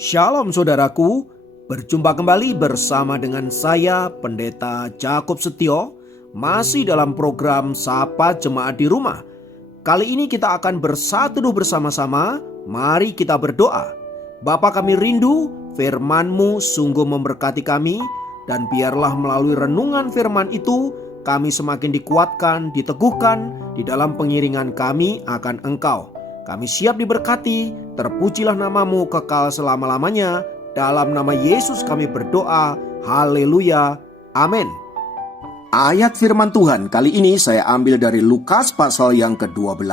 Shalom saudaraku, berjumpa kembali bersama dengan saya Pendeta Jakob Setio, masih dalam program Sapa Jemaat di Rumah. Kali ini kita akan bersatu bersama-sama, mari kita berdoa. Bapa kami rindu, firman-Mu sungguh memberkati kami, dan biarlah melalui renungan firman itu, kami semakin dikuatkan, diteguhkan di dalam pengiringan kami akan Engkau. Kami siap diberkati, terpujilah nama-Mu kekal selama-lamanya. Dalam nama Yesus kami berdoa, haleluya, amin. Ayat firman Tuhan kali ini saya ambil dari Lukas pasal yang ke-12,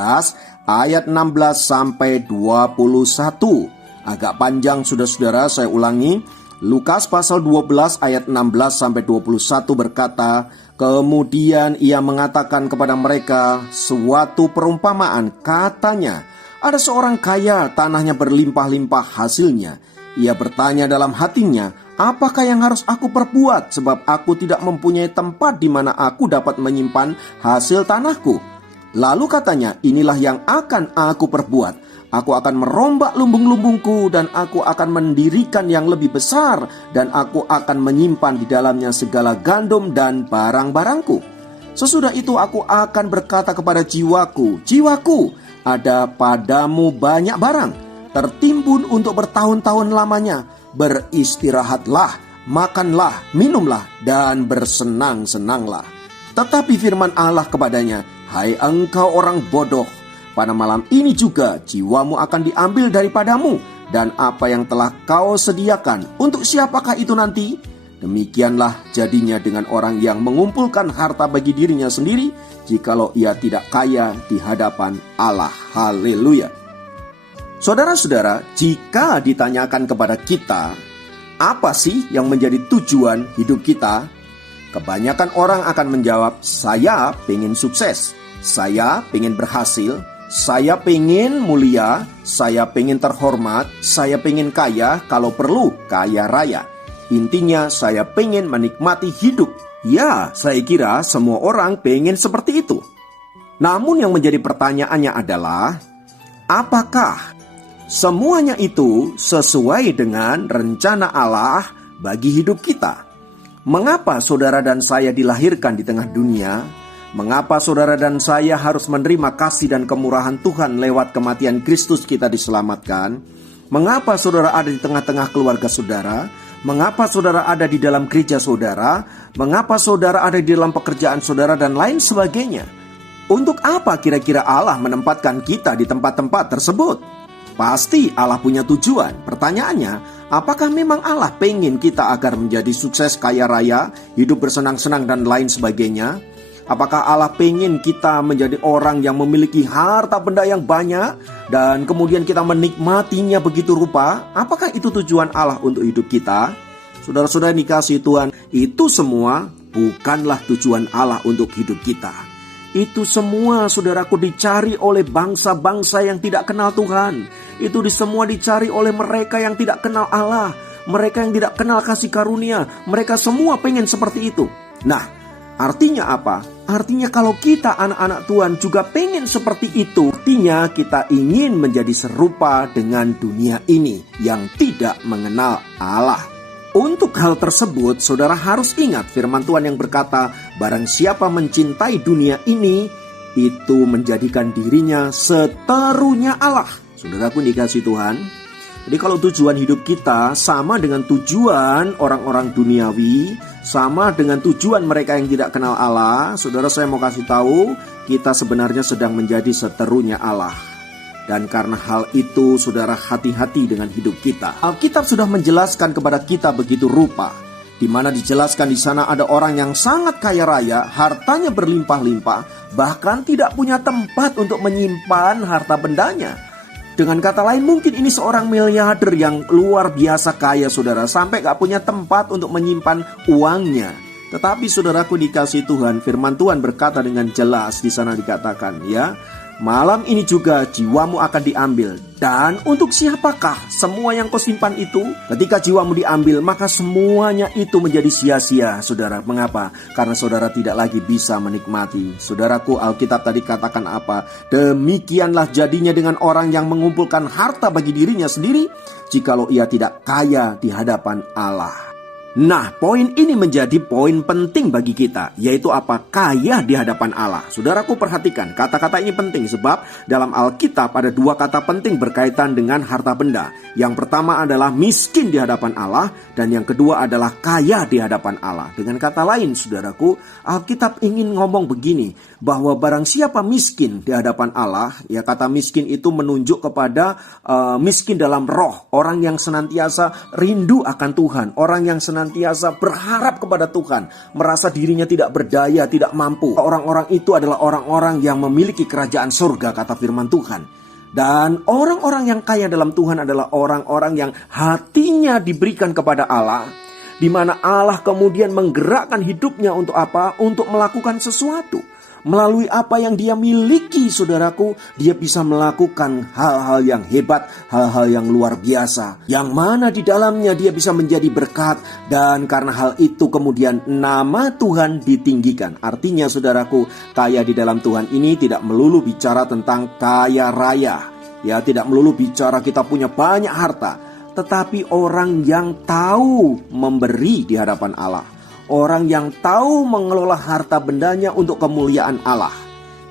ayat 16 sampai 21. Agak panjang saudara-saudara, saya ulangi. Lukas pasal 12 ayat 16 sampai 21 berkata, kemudian ia mengatakan kepada mereka suatu perumpamaan, katanya, ada seorang kaya, tanahnya berlimpah-limpah hasilnya. Ia bertanya dalam hatinya, apakah yang harus aku perbuat? Sebab aku tidak mempunyai tempat di mana aku dapat menyimpan hasil tanahku. Lalu katanya, inilah yang akan aku perbuat. Aku akan merombak lumbung-lumbungku dan aku akan mendirikan yang lebih besar. Dan aku akan menyimpan di dalamnya segala gandum dan barang-barangku. Sesudah itu aku akan berkata kepada jiwaku, jiwaku, ada padamu banyak barang, tertimbun untuk bertahun-tahun lamanya. Beristirahatlah, makanlah, minumlah, dan bersenang-senanglah. Tetapi firman Allah kepadanya, hai engkau orang bodoh, pada malam ini juga jiwamu akan diambil daripadamu, dan apa yang telah kau sediakan, untuk siapakah itu nanti? Demikianlah jadinya dengan orang yang mengumpulkan harta bagi dirinya sendiri, jikalau ia tidak kaya di hadapan Allah. Haleluya. Saudara-saudara, jika ditanyakan kepada kita, apa sih yang menjadi tujuan hidup kita? Kebanyakan orang akan menjawab, saya pengen sukses, saya pengen berhasil, saya pengen mulia, saya pengen terhormat, saya pengen kaya, kalau perlu kaya raya. Intinya saya pengen menikmati hidup. Ya, saya kira semua orang pengen seperti itu. Namun yang menjadi pertanyaannya adalah, apakah semuanya itu sesuai dengan rencana Allah bagi hidup kita? Mengapa saudara dan saya dilahirkan di tengah dunia? Mengapa saudara dan saya harus menerima kasih dan kemurahan Tuhan lewat kematian Kristus kita diselamatkan? Mengapa saudara ada di tengah-tengah keluarga saudara? Mengapa saudara ada di dalam gereja saudara? Mengapa saudara ada di dalam pekerjaan saudara dan lain sebagainya? Untuk apa kira-kira Allah menempatkan kita di tempat-tempat tersebut? Pasti Allah punya tujuan. Pertanyaannya, apakah memang Allah pengen kita agar menjadi sukses, kaya raya, hidup bersenang-senang dan lain sebagainya? Apakah Allah pengen kita menjadi orang yang memiliki harta benda yang banyak dan kemudian kita menikmatinya begitu rupa? Apakah itu tujuan Allah untuk hidup kita? Saudara-saudara dikasihi Tuhan, itu semua bukanlah tujuan Allah untuk hidup kita. Itu semua saudaraku dicari oleh bangsa-bangsa yang tidak kenal Tuhan. Itu semua dicari oleh mereka yang tidak kenal Allah. Mereka yang tidak kenal kasih karunia. Mereka semua pengen seperti itu. Nah, artinya apa? Artinya kalau kita anak-anak Tuhan juga pengen seperti itu. Artinya kita ingin menjadi serupa dengan dunia ini yang tidak mengenal Allah. Untuk hal tersebut, saudara harus ingat firman Tuhan yang berkata, barang siapa mencintai dunia ini, itu menjadikan dirinya seterunya Allah. Saudaraku dikasih Tuhan. Jadi kalau tujuan hidup kita sama dengan tujuan orang-orang duniawi, sama dengan tujuan mereka yang tidak kenal Allah, saudara saya mau kasih tahu, kita sebenarnya sedang menjadi seterunya Allah. Dan karena hal itu, saudara hati-hati dengan hidup kita. Alkitab sudah menjelaskan kepada kita begitu rupa, di mana dijelaskan di sana ada orang yang sangat kaya raya, hartanya berlimpah-limpah, bahkan tidak punya tempat untuk menyimpan harta bendanya. Dengan kata lain, mungkin ini seorang miliarder yang luar biasa kaya, saudara, sampai gak punya tempat untuk menyimpan uangnya. Tetapi saudaraku dikasih Tuhan, firman Tuhan berkata dengan jelas di sana dikatakan, ya, Malam ini juga jiwamu akan diambil. Dan untuk siapakah semua yang kau simpan itu? Ketika jiwamu diambil, maka semuanya itu menjadi sia-sia, saudara. Mengapa? Karena saudara tidak lagi bisa menikmati. Saudaraku, Alkitab tadi katakan apa? Demikianlah jadinya dengan orang yang mengumpulkan harta bagi dirinya sendiri, jikalau ia tidak kaya di hadapan Allah. Nah, poin ini menjadi poin penting bagi kita, yaitu apa? Kaya di hadapan Allah. Saudaraku, perhatikan, kata-kata ini penting sebab dalam Alkitab ada dua kata penting berkaitan dengan harta benda. Yang pertama adalah miskin di hadapan Allah, dan yang kedua adalah kaya di hadapan Allah. Dengan kata lain, saudaraku, Alkitab ingin ngomong begini, bahwa barang siapa miskin di hadapan Allah, ya, kata miskin itu menunjuk kepada miskin dalam roh, orang yang senantiasa rindu akan Tuhan, orang yang senantiasa berharap kepada Tuhan, merasa dirinya tidak berdaya, tidak mampu. Orang-orang itu adalah orang-orang yang memiliki kerajaan surga, kata firman Tuhan. Dan orang-orang yang kaya dalam Tuhan adalah orang-orang yang hatinya diberikan kepada Allah, di mana Allah kemudian menggerakkan hidupnya untuk apa? Untuk melakukan sesuatu. Melalui apa yang dia miliki, saudaraku, dia bisa melakukan hal-hal yang hebat, hal-hal yang luar biasa, yang mana di dalamnya dia bisa menjadi berkat, dan karena hal itu kemudian nama Tuhan ditinggikan. Artinya, saudaraku, kaya di dalam Tuhan ini tidak melulu bicara tentang kaya raya, ya, tidak melulu bicara kita punya banyak harta, tetapi orang yang tahu memberi di hadapan Allah. Orang yang tahu mengelola harta bendanya untuk kemuliaan Allah.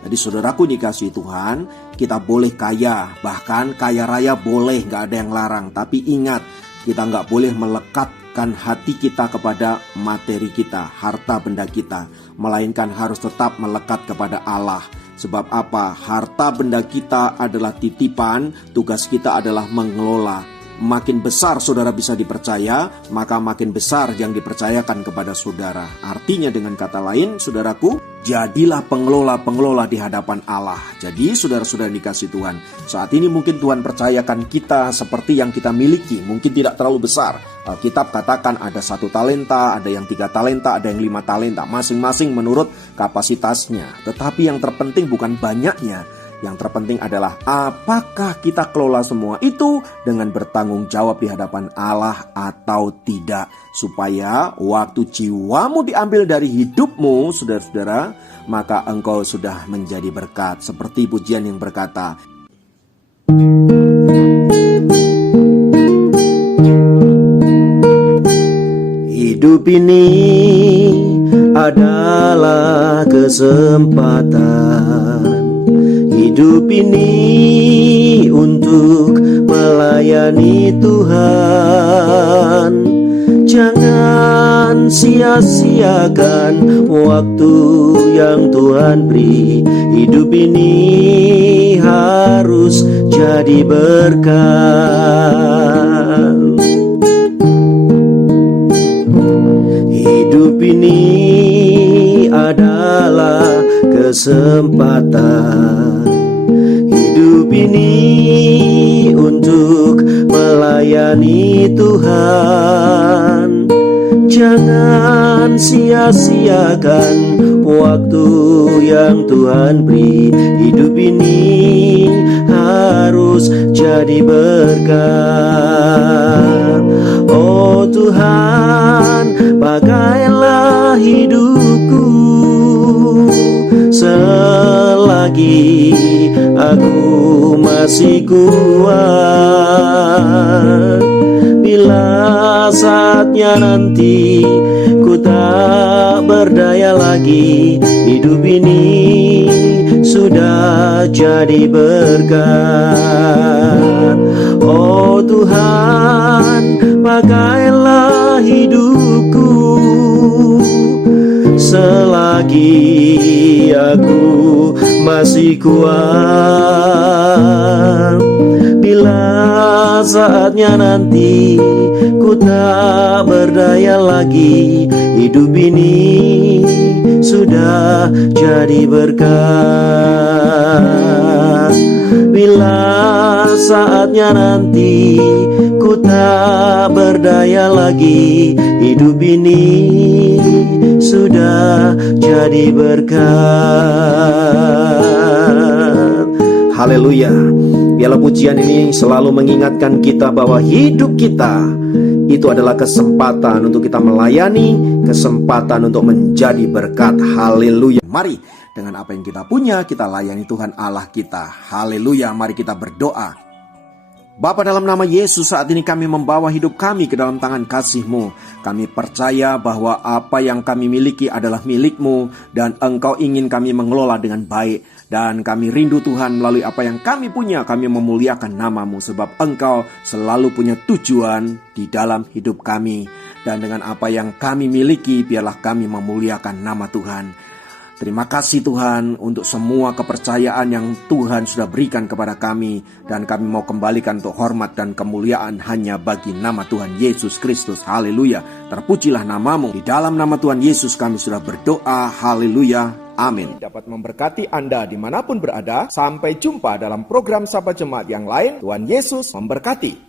Jadi saudaraku dikasihi Tuhan, kita boleh kaya, bahkan kaya raya boleh, gak ada yang larang. Tapi ingat, kita gak boleh melekatkan hati kita kepada materi kita, harta benda kita, melainkan harus tetap melekat kepada Allah. Sebab apa? Harta benda kita adalah titipan, tugas kita adalah mengelola. Makin besar saudara bisa dipercaya, maka makin besar yang dipercayakan kepada saudara. Artinya dengan kata lain, saudaraku, jadilah pengelola-pengelola di hadapan Allah. Jadi saudara-saudara dikasih Tuhan, saat ini mungkin Tuhan percayakan kita seperti yang kita miliki, mungkin tidak terlalu besar. Alkitab katakan ada 1 talenta, ada yang 3 talenta, ada yang 5 talenta, masing-masing menurut kapasitasnya. Tetapi yang terpenting bukan banyaknya. Yang terpenting adalah apakah kita kelola semua itu dengan bertanggung jawab di hadapan Allah atau tidak. Supaya waktu jiwamu diambil dari hidupmu, saudara-saudara, maka engkau sudah menjadi berkat. Seperti pujian yang berkata, hidup ini adalah kesempatan. Hidup ini untuk melayani Tuhan. Jangan sia-siakan waktu yang Tuhan beri. Hidup ini harus jadi berkat. Hidup ini adalah kesempatan. Hidup ini untuk melayani Tuhan. Jangan sia-siakan waktu yang Tuhan beri. Hidup ini harus jadi berkat. Oh Tuhan, pakailah hidupku selagi aku masih kuat. Bila saatnya nanti ku tak berdaya lagi, hidup ini sudah jadi berkat. Oh Tuhan, pakailah hidupku selagi aku masih kuat. Bila saatnya nanti ku tak berdaya lagi, hidup ini sudah jadi berkat. Bila saatnya nanti ku tak berdaya lagi, hidup ini sudah jadi berkat. Haleluya. Biarlah pujian ini selalu mengingatkan kita bahwa hidup kita itu adalah kesempatan untuk kita melayani, kesempatan untuk menjadi berkat. Haleluya. Mari dengan apa yang kita punya, kita layani Tuhan Allah kita. Haleluya. Mari kita berdoa. Bapa, dalam nama Yesus, saat ini kami membawa hidup kami ke dalam tangan kasih-Mu. Kami percaya bahwa apa yang kami miliki adalah milik-Mu, dan Engkau ingin kami mengelola dengan baik. Dan kami rindu Tuhan, melalui apa yang kami punya, kami memuliakan nama-Mu, sebab Engkau selalu punya tujuan di dalam hidup kami. Dan dengan apa yang kami miliki, biarlah kami memuliakan nama Tuhan. Terima kasih Tuhan untuk semua kepercayaan yang Tuhan sudah berikan kepada kami. Dan kami mau kembalikan untuk hormat dan kemuliaan hanya bagi nama Tuhan Yesus Kristus. Haleluya. Terpujilah nama-Mu. Di dalam nama Tuhan Yesus kami sudah berdoa. Haleluya. Amin. Dapat memberkati Anda dimanapun berada. Sampai jumpa dalam program Sapa Jemaat yang lain. Tuhan Yesus memberkati.